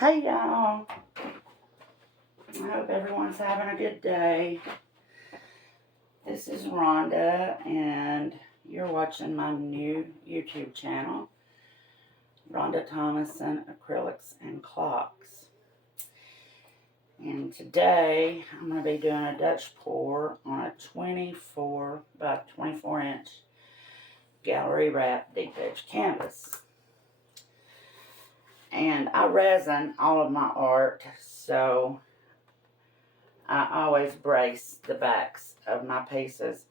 Hey y'all, I hope everyone's having a good day. This is Rhonda and you're watching my new YouTube channel, Rhonda Thomason Acrylics and Clocks. And today I'm going to be doing a Dutch pour on a 24 by 24 inch gallery wrap deep edge canvas. And I resin all of my art, so I always brace the backs of my pieces.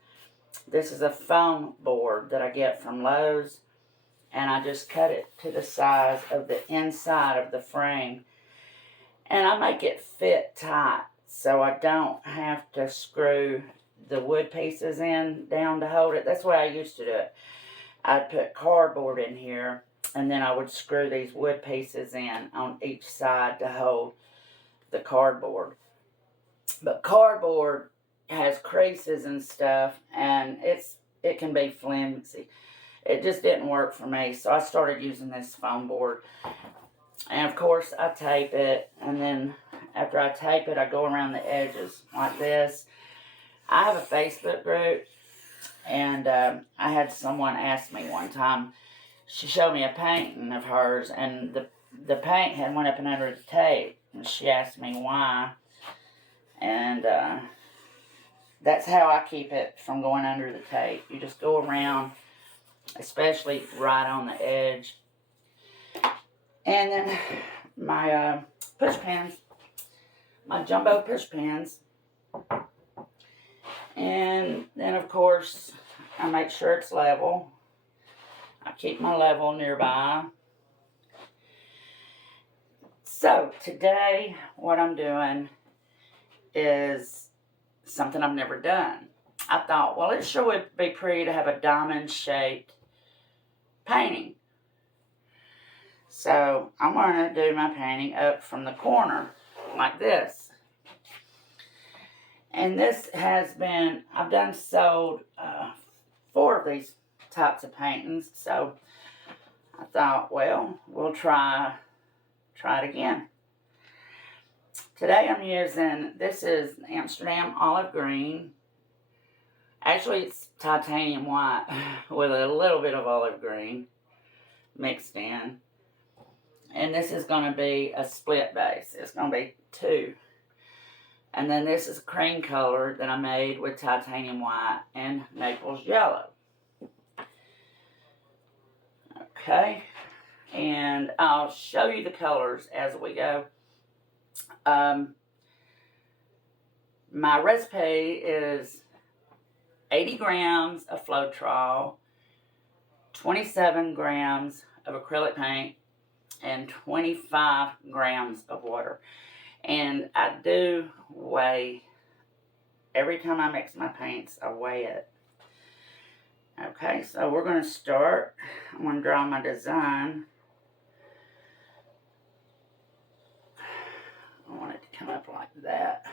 This is a foam board that I get from Lowe's, and I just cut it to the size of the inside of the frame. And I make it fit tight so I don't have to screw the wood pieces in down to hold it. That's the way I used to do it. I'd put cardboard in here, and then I would screw these wood pieces in on each side to hold the cardboard. But cardboard has creases and stuff, and it can be flimsy. It just didn't work for me, so I started using this foam board. And of course, I tape it, and then after I tape it, I go around the edges like this. I have a Facebook group, and I had someone ask me one time. She showed me a painting of hers, and the paint had went up and under the tape, and she asked me why. And that's how I keep it from going under the tape. You just go around, especially right on the edge. And then my push pins, my jumbo push pins. And then, of course, I make sure it's level. I keep my level nearby. So, today, what I'm doing is something I've never done. I thought, well, it sure would be pretty to have a diamond-shaped painting. So, I'm going to do my painting up from the corner, like this. And this has been, I've sold 4 of these types of paintings, so I thought, well, we'll try it again. Today I'm using, this is Amsterdam olive green. Actually, it's titanium white with a little bit of olive green mixed in. And this is going to be a split base. It's going to be 2. And then this is a cream color that I made with titanium white and Naples Yellow. Okay. And I'll show you the colors as we go. My recipe is 80 grams of Floetrol, 27 grams of acrylic paint, and 25 grams of water. And I do weigh, every time I mix my paints, I weigh it. Okay, so we're going to start. I'm going to draw my design. I want it to come up like that.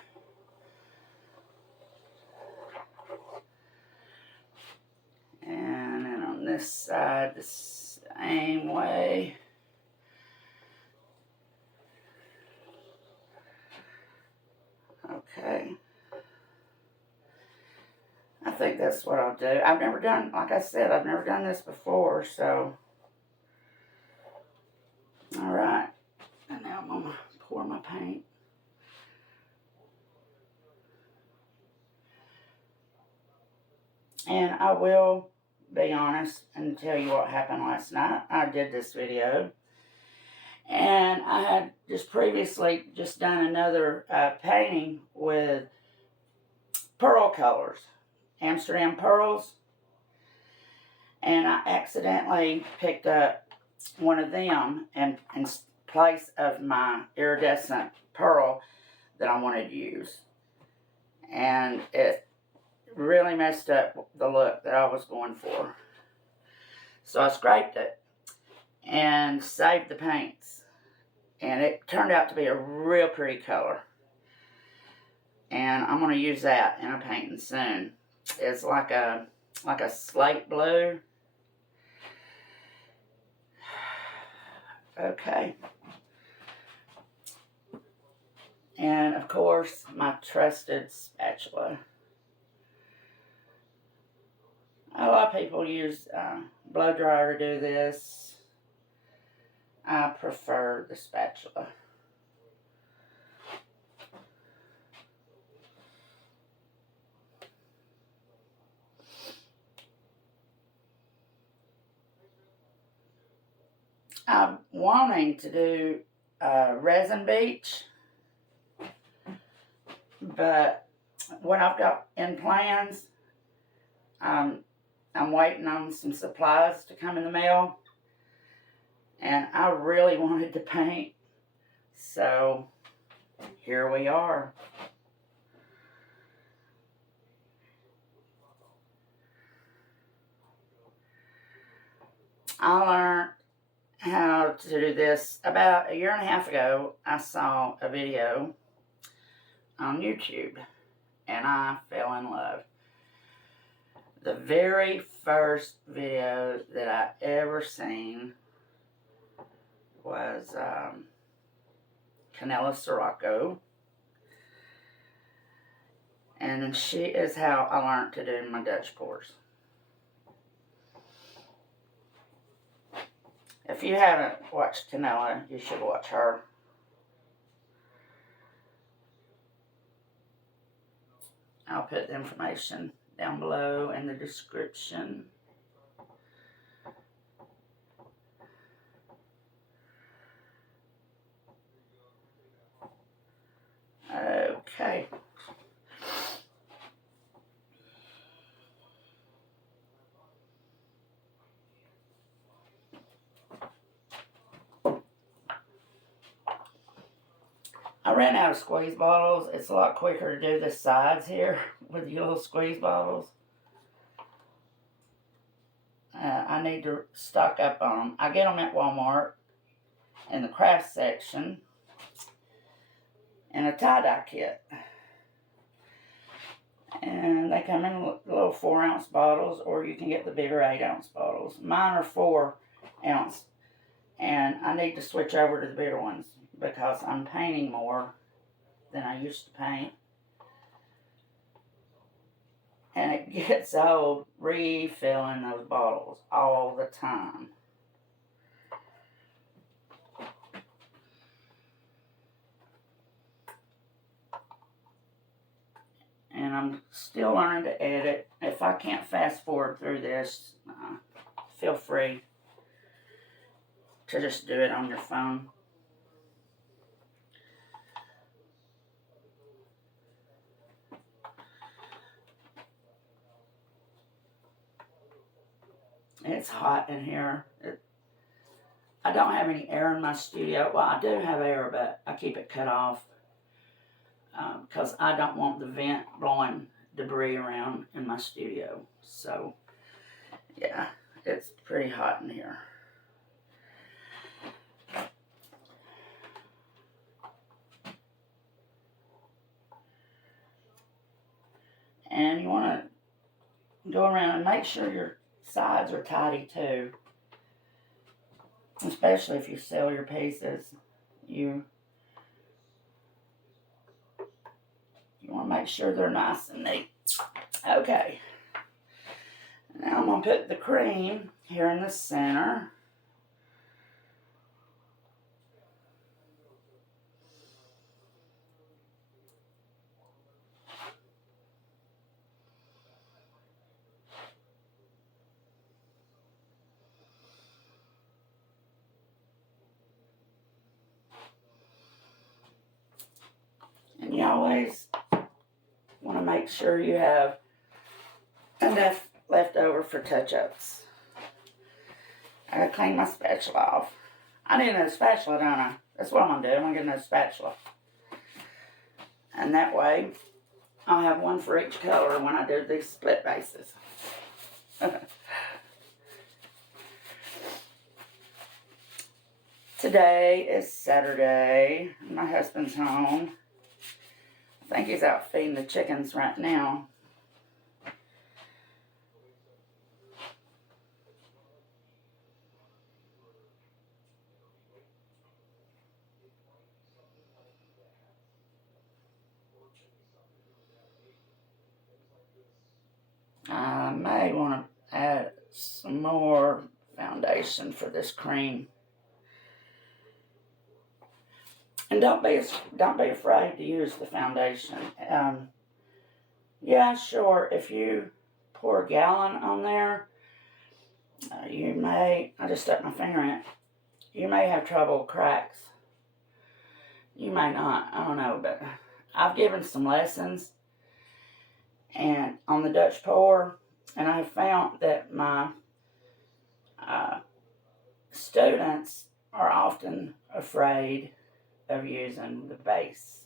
And then on this side, the same way. Okay. I think that's what I'll do. I've never done, like I said, I've never done this before, so. All right. And now I'm going to pour my paint. And I will be honest and tell you what happened last night. I did this video. And I had just previously just done another painting with pearl colors. Amsterdam pearls. And I accidentally picked up one of them in place of my iridescent pearl that I wanted to use. And it really messed up the look that I was going for. So I scraped it and saved the paints. And it turned out to be a real pretty color. And I'm going to use that in a painting soon. It's like a slate blue. Okay. And of course, my trusted spatula. A lot of people use blow dryer to do this. I prefer the spatula. I'm wanting to do resin beach, but what I've got in plans, I'm waiting on some supplies to come in the mail, and I really wanted to paint, so here we are. I learned how to do this about 1.5 years ago. I saw a video on YouTube and I fell in love. The very first video that I ever seen was Canela Sirocco, and she is how I learned to do my Dutch pours. If you haven't watched Canela, you should watch her. I'll put the information down below in the description. Okay. I ran out of squeeze bottles. It's a lot quicker to do the sides here with your little squeeze bottles. I need to stock up on them. I get them at Walmart in the craft section in a tie-dye kit. And they come in little 4-ounce bottles, or you can get the bigger 8-ounce bottles. Mine are 4-ounce, and I need to switch over to the bigger ones because I'm painting more than I used to paint. And it gets old refilling those bottles all the time. And I'm still learning to edit. If I can't fast forward through this, feel free to just do it on your phone. It's hot in here. I don't have any air in my studio. Well, I do have air, but I keep it cut off because I don't want the vent blowing debris around in my studio. So, yeah, it's pretty hot in here. And you want to go around and make sure your sides are tidy too. Especially if you sell your pieces. You want to make sure they're nice and neat. Okay. Now I'm going to put the cream here in the center. And you always want to make sure you have enough left over for touch-ups. I gotta clean my spatula off. I need another spatula, don't I? That's what I'm gonna do. I'm gonna get another spatula. And that way, I'll have one for each color when I do these split bases. Today is Saturday. My husband's home. I think he's out feeding the chickens right now. I may want to add some more foundation for this cream. And don't be afraid to use the foundation. Yeah, sure, if you pour a gallon on there, you may, I just stuck my finger in it, you may have trouble with cracks. You may not, I don't know, but I've given some lessons and on the Dutch pour, and I have found that my students are often afraid of using the base.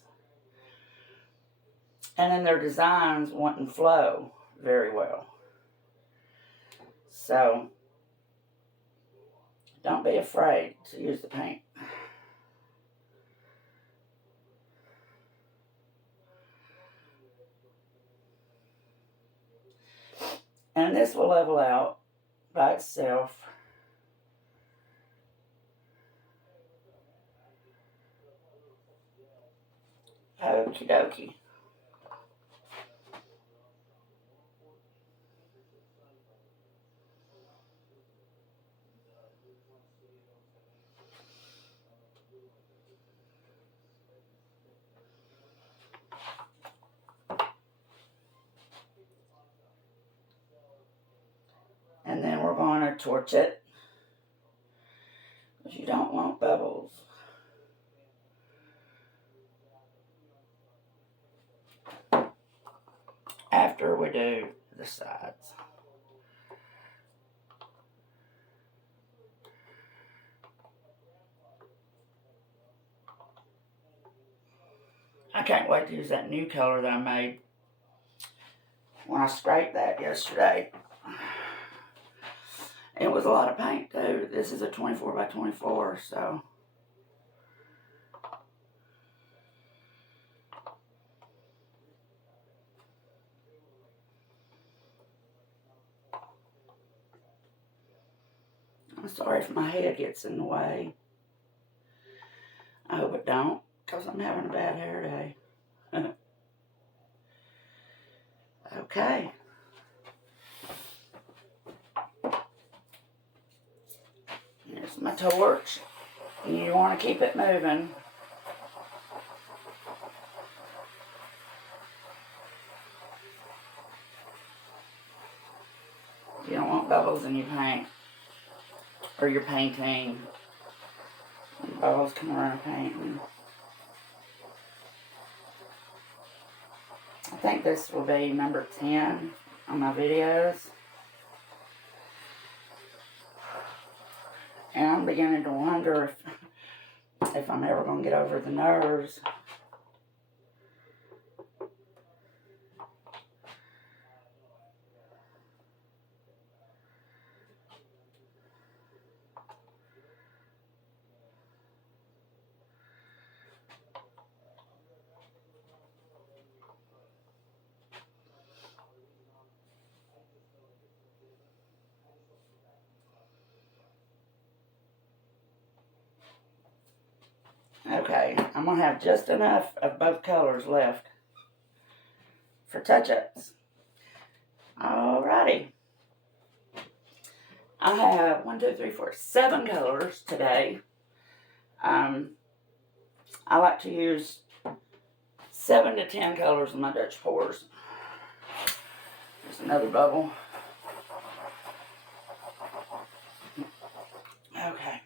And then their designs wouldn't flow very well. So, don't be afraid to use the paint. And this will level out by itself. Okie dokie. And then we're going to torch it, because you don't want bubbles. After we do the sides. I can't wait to use that new color that I made when I scraped that yesterday. It was a lot of paint too. This is a 24 by 24, so. I'm sorry if my head gets in the way. I hope it don't, because I'm having a bad hair day. Okay. Here's my torch. You want to keep it moving. You don't want bubbles in your paint or your painting. Bubbles come around painting. I think this will be number 10 on my videos. And I'm beginning to wonder if I'm ever going to get over the nerves. Okay, I'm going to have just enough of both colors left for touch-ups. Alrighty. I have 7 colors today. I like to use 7 to 10 colors in my Dutch pours. There's another bubble. Okay.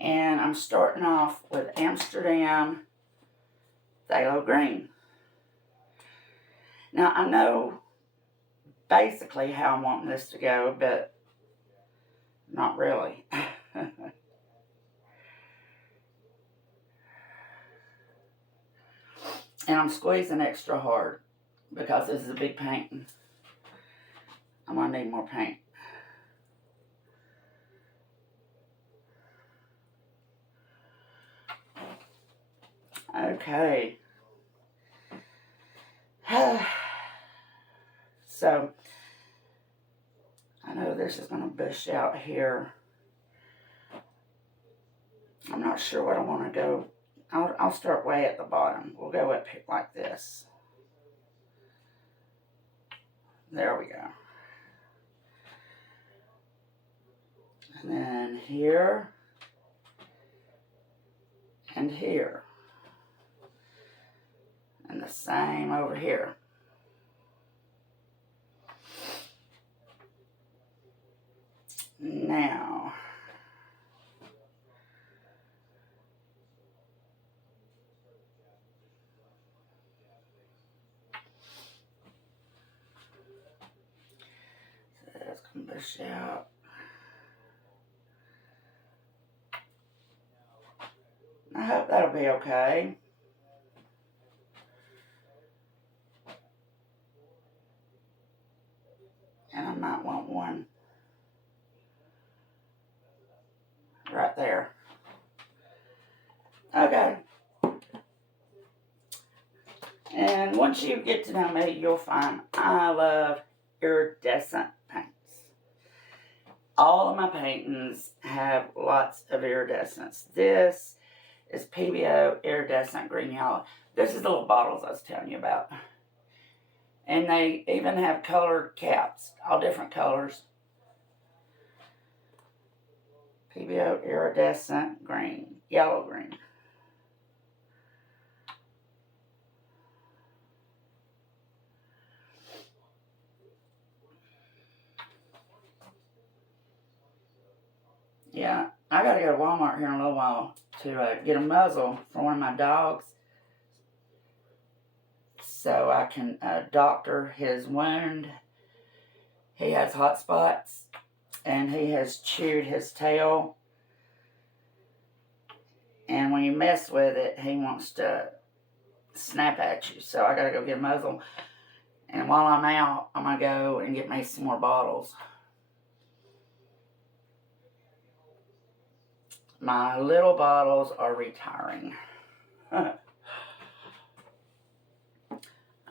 And I'm starting off with Amsterdam Phthalo Green. Now, I know basically how I'm wanting this to go, but not really. And I'm squeezing extra hard because this is a big painting. I'm going to need more paint. Okay. So, I know this is going to bush out here. I'm not sure what I want to go. I'll start way at the bottom. We'll go up here like this. There we go. And then here and here. And the same over here. Now, let's come this out. I hope that'll be okay. And I might want one right there. Okay. And once you get to know me, you'll find I love iridescent paints. All of my paintings have lots of iridescence. This is Pebeo Iridescent Green Yellow. This is the little bottles I was telling you about. And they even have colored caps, all different colors. Pebeo Iridescent Green, Yellow-green. Yeah, I gotta go to Walmart here in a little while to get a muzzle for one of my dogs so I can doctor his wound. He has hot spots and he has chewed his tail. And when you mess with it, he wants to snap at you. So I gotta go get a muzzle. And while I'm out, I'm gonna go and get me some more bottles. My little bottles are retiring.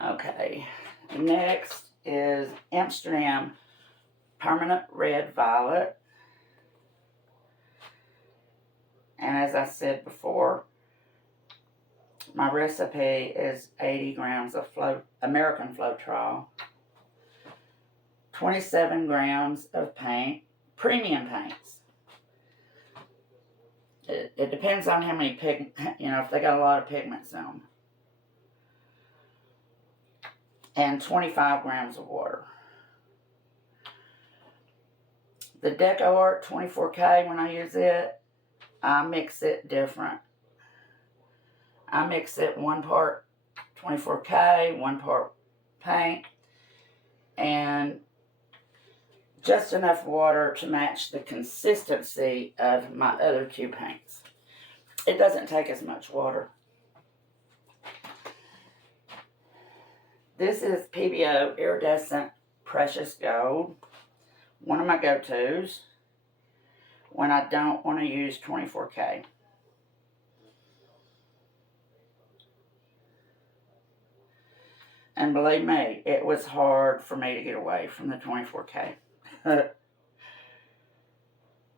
Okay, next is Amsterdam Permanent Red Violet. And as I said before, my recipe is 80 grams of American Floetrol, 27 grams of paint, premium paints. It depends on how many pigment, if they got a lot of pigments in them. And 25 grams of water. The COLORS 24K, when I use it, I mix it different. I mix it 1 part 24K, 1 part paint, and just enough water to match the consistency of my other 2 paints. It doesn't take as much water. This is Pebeo Iridescent Precious Gold, one of my go-tos when I don't want to use 24K. And believe me, it was hard for me to get away from the 24K.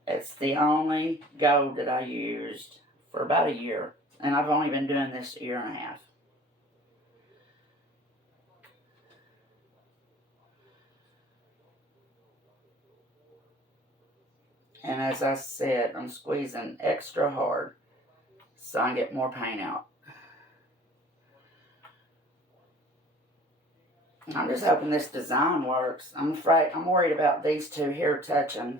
It's the only gold that I used for about a year. And I've only been doing this a year and a half. And as I said, I'm squeezing extra hard so I can get more paint out. I'm just hoping this design works. I'm worried about these 2 here touching.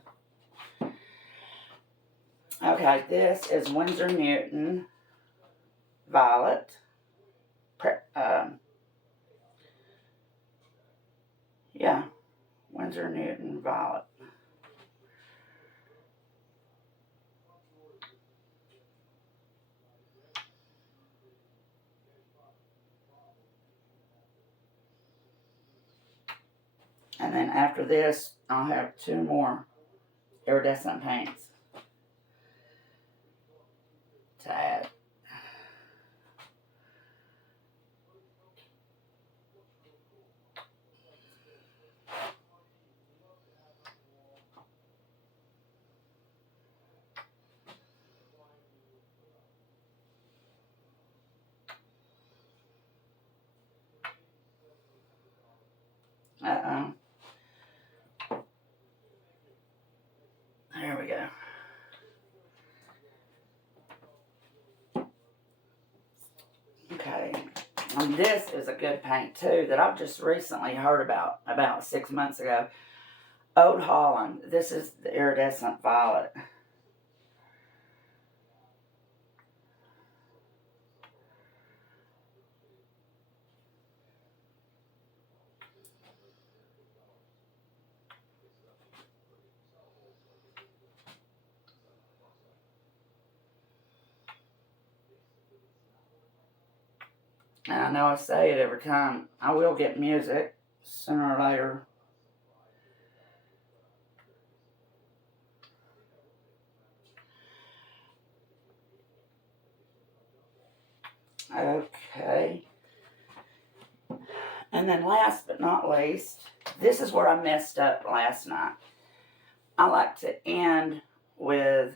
Okay, this is Windsor&Newton Violet. Yeah, Windsor&Newton Violet. And then after this, I'll have 2 more iridescent paints to add. Uh-oh. this is a good paint too that I've just recently heard about 6 months ago. Old Holland. This is the Iridescent Violet. And I know I say it every time. I will get music sooner or later. Okay. And then last but not least, this is where I messed up last night. I like to end with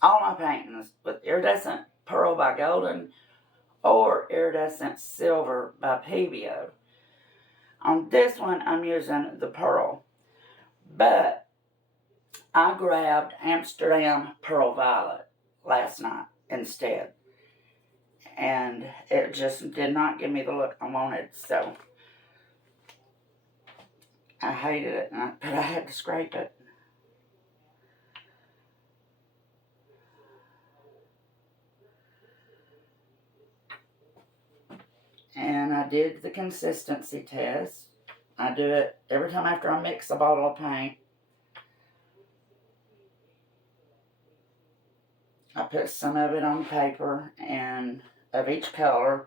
all my paintings with Iridescent Pearl by Golden or Iridescent Silver by Pebeo. On this one, I'm using the Pearl. But I grabbed Amsterdam Pearl Violet last night instead. And it just did not give me the look I wanted, so I hated it, but I had to scrape it. And I did the consistency test. I do it every time after I mix a bottle of paint. I put some of it on paper and of each color,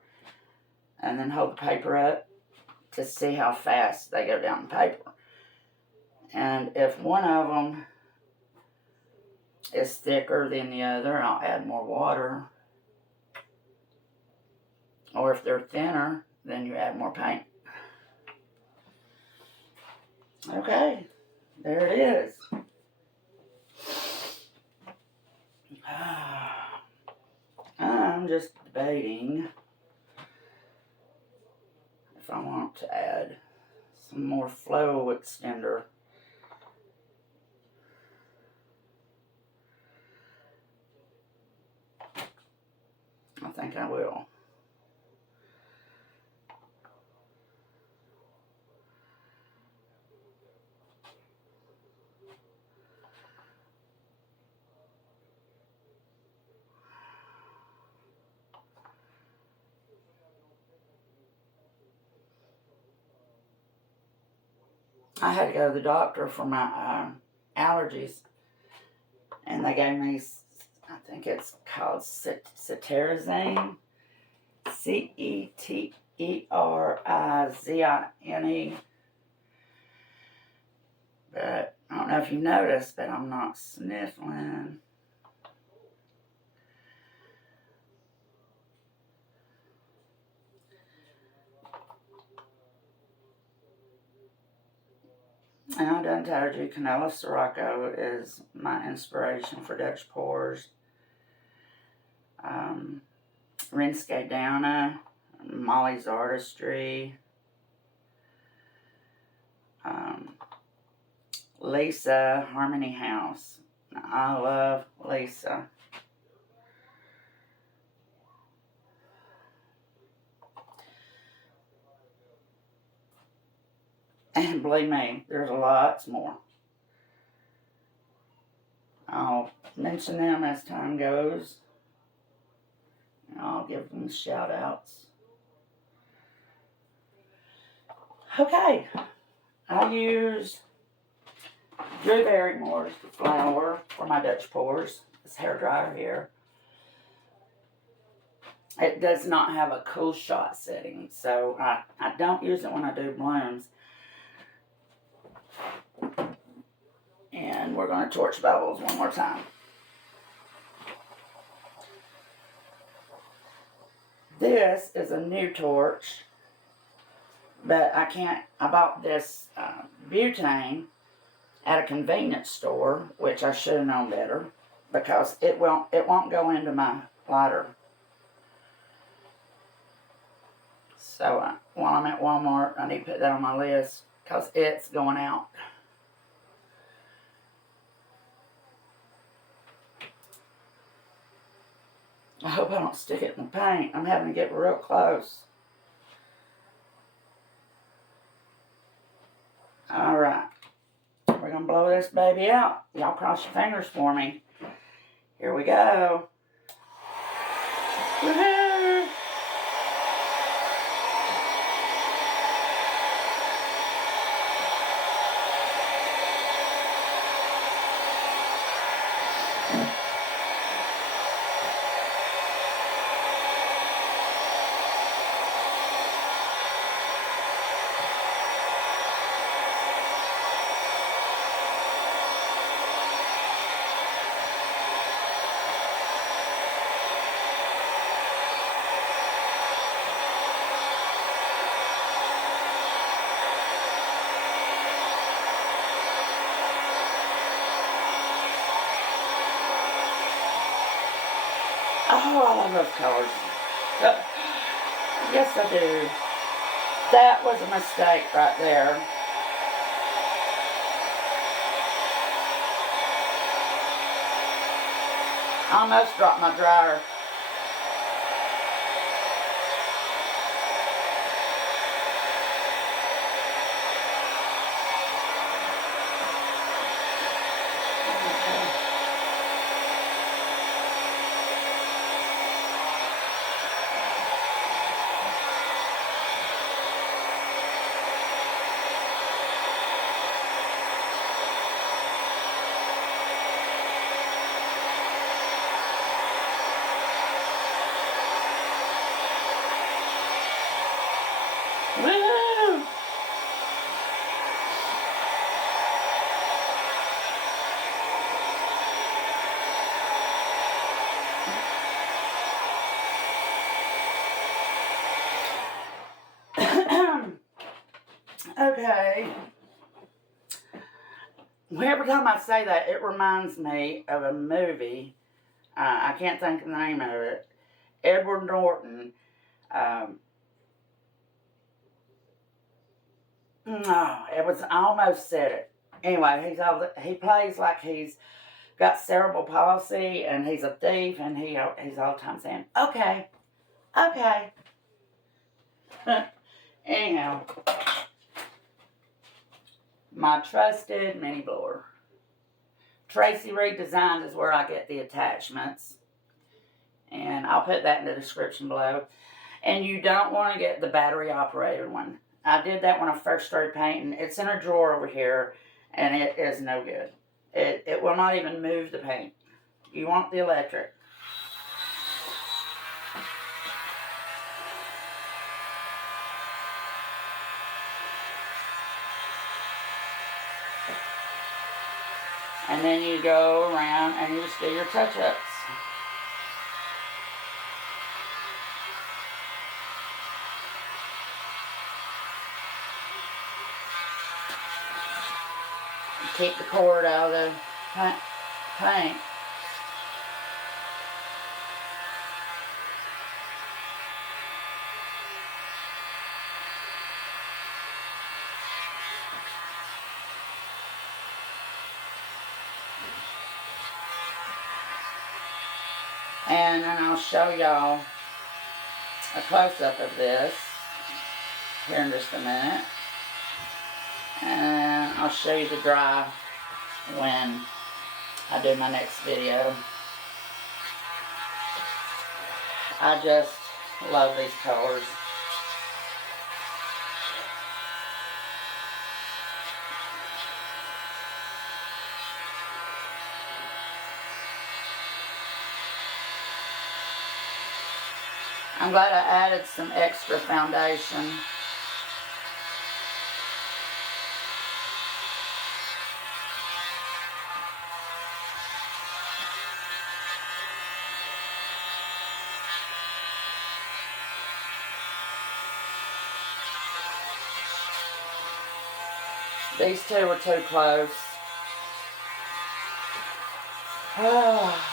and then hold the paper up to see how fast they go down the paper. And if one of them is thicker than the other, I'll add more water. Or if they're thinner, then you add more paint. Okay, there it is. I'm just debating if I want to add some more flow extender. I think I will. I had to go to the doctor for my allergies, and they gave me, I think it's called cetirizine, Cetirizine. But I don't know if you noticed, but I'm not sniffling. And I done told you, Canola Sirocco is my inspiration for Dutch pours. Rinske Downa, Molly's Artistry, Lisa, Harmony House. I love Lisa. And believe me, there's lots more. I'll mention them as time goes. And I'll give them shout outs. Okay, I use Drew Barrymore's flower for my Dutch pours. This hair dryer here. It does not have a cool shot setting, so I don't use it when I do blooms. And we're going to torch bubbles one more time. This is a new torch, but I bought this butane at a convenience store, which I should have known better, because it won't go into my lighter. So while I'm at Walmart, I need to put that on my list because it's going out. I hope I don't stick it in the paint. I'm having to get real close. gonna blow this baby out. Y'all cross your fingers for me. Here we go. Woohoo! Oh, I love those colors. Yes, I do. That was a mistake right there. I almost dropped my dryer. Woo! Okay. Every time I say that, it reminds me of a movie. I can't think of the name of it. Edward Norton. No, I almost said it. Anyway, he plays like he's got cerebral palsy and he's a thief, and he's all the time saying, "Okay, okay." Anyhow, my trusted mini blower. Tracy Reed Designs is where I get the attachments, and I'll put that in the description below. And you don't want to get the battery operated one. I did that when I first started painting. It's in a drawer over here, and it is no good. It will not even move the paint. You want the electric. And then you go around and you just do your touch-ups. Keep the cord out of the paint. And then I'll show y'all a close-up of this here in just a minute. And I'll show you the dry when I do my next video. I just love these colors. I'm glad I added some extra foundation. These two were too close. Oh.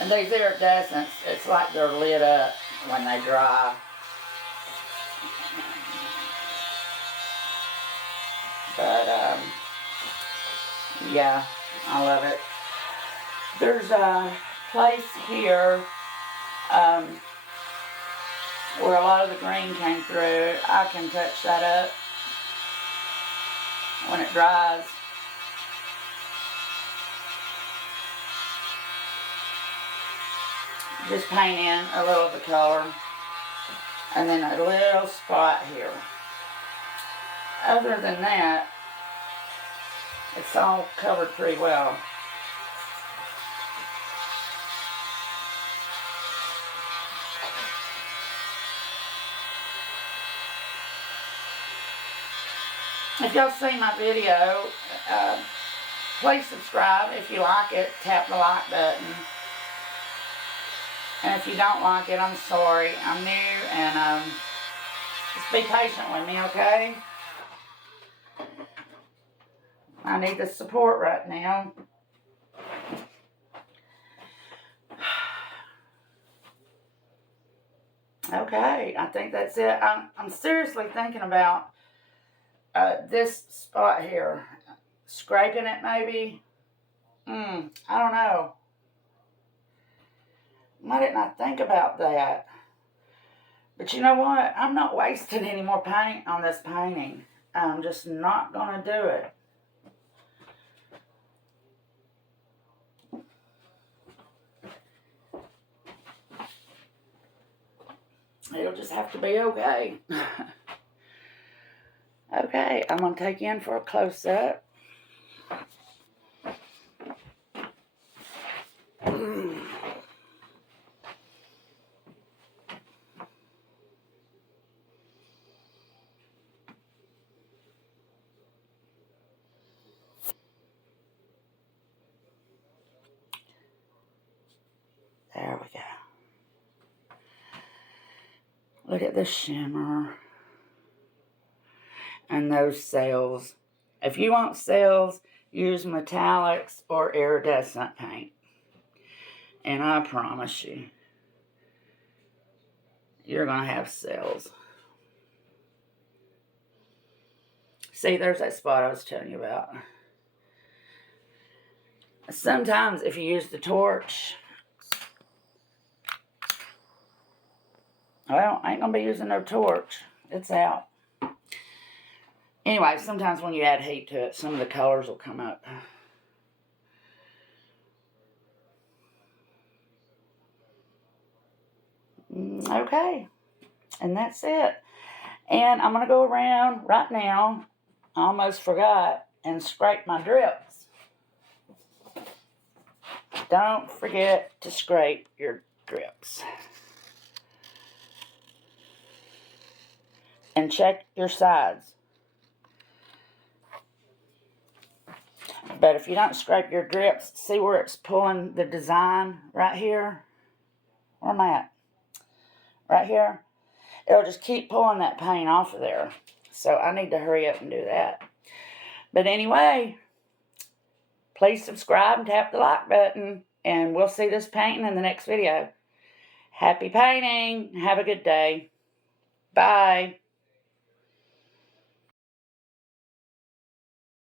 And these iridescents, it's like they're lit up when they dry. But, yeah, I love it. There's a place here where a lot of the green came through. I can touch that up when it dries. Just paint in a little of the color. And then a little spot here. Other than that, it's all covered pretty well. If y'all see my video, please subscribe. If you like it, tap the like button. And if you don't like it, I'm sorry. I'm new, and just be patient with me, okay? I need the support right now. Okay, I think that's it. I'm seriously thinking about this spot here. Scraping it, maybe. I don't know. Why didn't I think about that? But you know what? I'm not wasting any more paint on this painting. I'm just not going to do it. It'll just have to be okay. Okay, I'm going to take you in for a close-up. There we go. Look at the shimmer. And those cells. If you want cells, use metallics or iridescent paint. And I promise you, you're going to have cells. See, there's that spot I was telling you about. Sometimes if you use the torch, well, I ain't going to be using no torch. It's out. Anyway, sometimes when you add heat to it, some of the colors will come up. Okay. And that's it. And I'm going to go around right now. I almost forgot. And scrape my drips. Don't forget to scrape your drips. And check your sides. But if you don't scrape your drips, see where it's pulling the design right here? Where am I at? Right here? It'll just keep pulling that paint off of there. So I need to hurry up and do that. But anyway, please subscribe and tap the like button. And we'll see this painting in the next video. Happy painting. Have a good day. Bye.